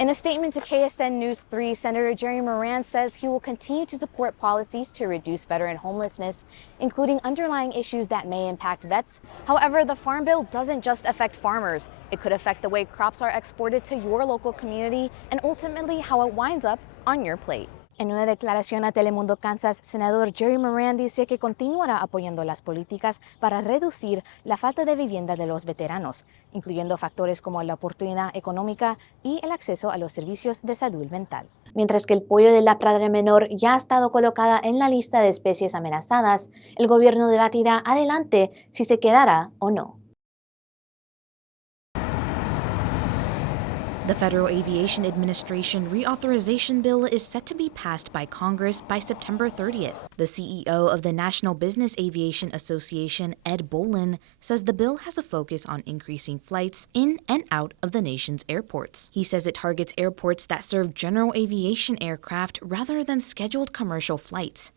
In a statement to KSN News 3, Senator Jerry Moran says he will continue to support policies to reduce veteran homelessness, including underlying issues that may impact vets. However, the Farm Bill doesn't just affect farmers. It could affect the way crops are exported to your local community and ultimately how it winds up on your plate. En una declaración a Telemundo Kansas, senador Jerry Moran dice que continuará apoyando las políticas para reducir la falta de vivienda de los veteranos, incluyendo factores como la oportunidad económica y el acceso a los servicios de salud mental. Mientras que el pollo de la pradera menor ya ha estado colocada en la lista de especies amenazadas, el gobierno debatirá adelante si se quedará o no. The Federal Aviation Administration reauthorization bill is set to be passed by Congress by September 30th. The CEO of the National Business Aviation Association, Ed Bolin, says the bill has a focus on increasing flights in and out of the nation's airports. He says it targets airports that serve general aviation aircraft rather than scheduled commercial flights.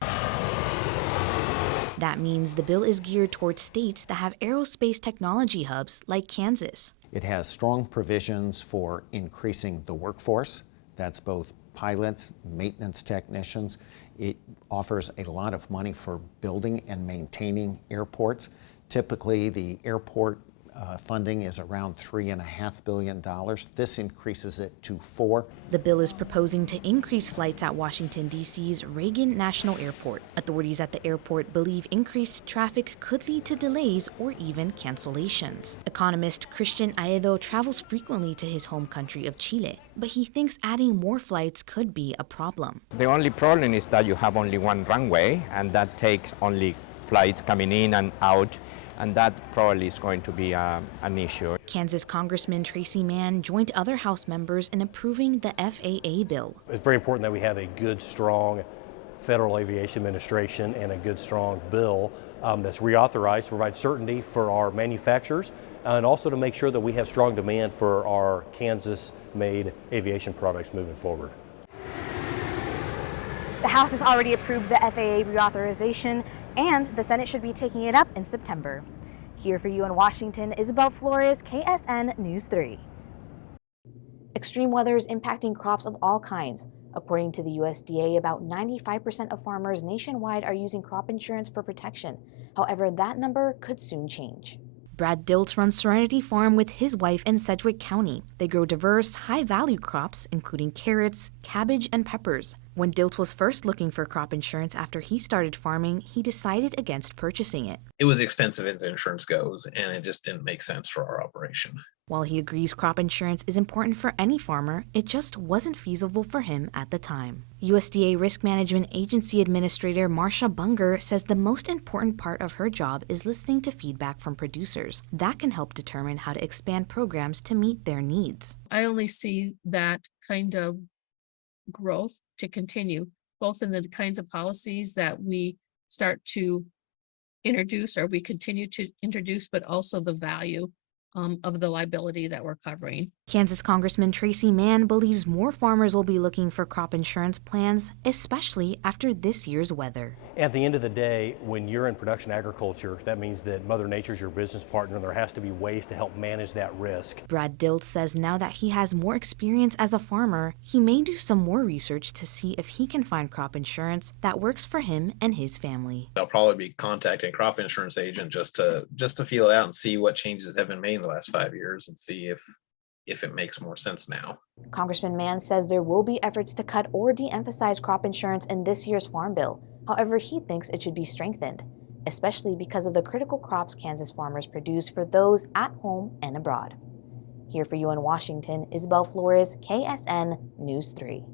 That means the bill is geared towards states that have aerospace technology hubs like Kansas. It has strong provisions for increasing the workforce. That's both pilots, maintenance technicians. It offers a lot of money for building and maintaining airports. Typically, the airport funding is around $3.5 billion. This increases it to $4 billion. The bill is proposing to increase flights at Washington, D.C.'s Reagan National Airport. Authorities at the airport believe increased traffic could lead to delays or even cancellations. Economist Christian Aedo travels frequently to his home country of Chile, but he thinks adding more flights could be a problem. The only problem is that you have only one runway, and that takes only flights coming in and out, and that probably is going to be an issue. Kansas Congressman Tracy Mann joined other House members in approving the FAA bill. It's very important that we have a good, strong Federal Aviation Administration and a good, strong bill that's reauthorized to provide certainty for our manufacturers and also to make sure that we have strong demand for our Kansas-made aviation products moving forward. The House has already approved the FAA reauthorization, and the Senate should be taking it up in September. Here for you in Washington, Isabel Flores, KSN News 3. Extreme weather is impacting crops of all kinds. According to the USDA, about 95% of farmers nationwide are using crop insurance for protection. However, that number could soon change. Brad Diltz runs Serenity Farm with his wife in Sedgwick County. They grow diverse, high-value crops, including carrots, cabbage, and peppers. When Diltz was first looking for crop insurance after he started farming, he decided against purchasing it. It was expensive as insurance goes, and it just didn't make sense for our operation. While he agrees crop insurance is important for any farmer, it just wasn't feasible for him at the time. USDA Risk Management Agency Administrator Marcia Bunger says the most important part of her job is listening to feedback from producers. That can help determine how to expand programs to meet their needs. I only see that kind of growth to continue, both in the kinds of policies that we start to introduce or we continue to introduce, but also the value of the liability that we're covering. Kansas Congressman Tracy Mann believes more farmers will be looking for crop insurance plans, especially after this year's weather. At the end of the day, when you're in production agriculture, that means that Mother Nature's your business partner, and there has to be ways to help manage that risk. Brad Diltz says now that he has more experience as a farmer, he may do some more research to see if he can find crop insurance that works for him and his family. I'll probably be contacting a crop insurance agent just to feel it out and see what changes have been made in the last 5 years and see if it makes more sense now. Congressman Mann says there will be efforts to cut or de-emphasize crop insurance in this year's Farm Bill. However, he thinks it should be strengthened, especially because of the critical crops Kansas farmers produce for those at home and abroad. Here for you in Washington, Isabel Flores, KSN News 3.